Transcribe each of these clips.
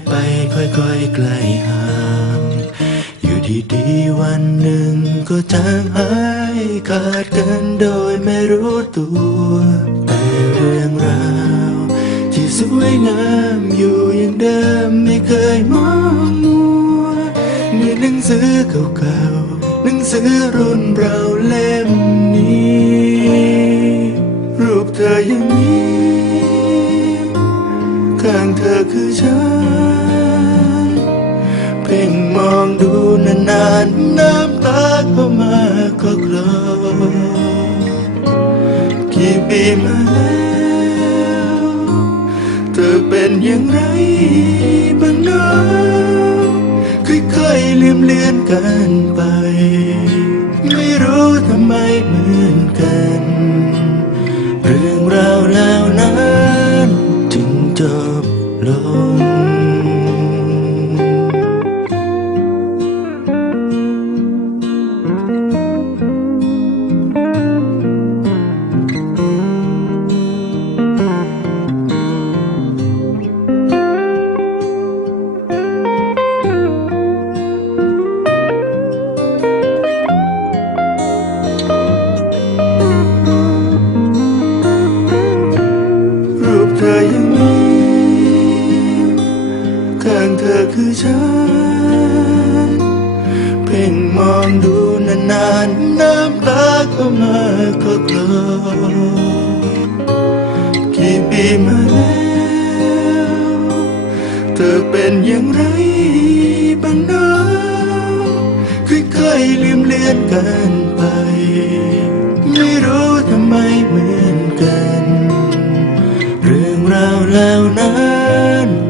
กไปค่อยๆไกลห่าง อยู่ดีๆวันหนึ่งก็จางหายขาดกันโดยไม่รู้ตัวแต่เรื่องราวที่สวยงามอยู่อย่างเดิมไม่เคยมองมัวในหนังสือเก่าๆหนังสือรุ่นเราเล่มนี้ พ่งมองดูนานๆน้ำตาเข้ามาก็คลอกี่ปีมาแล้วเธอเป็นอย่างไรบ้างเนาะค่อยๆลืมเลือนกันไป ข้างเธอคือฉัน เพ่งมองดูนานๆน้ำตาก็มาก็คลอกี่ปีมาแล้ว เธอเป็นอย่างไรบ้างเนะค่อยๆลืมเลือนกันไป ไม่รู้ทำไมเหมือนกัน เรื่องราวแล้วนั้น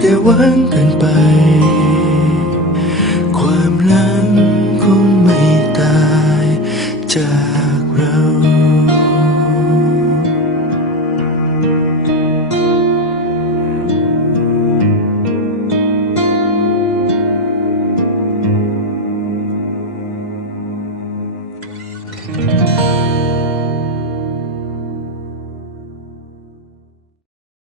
แต่หวังกันไป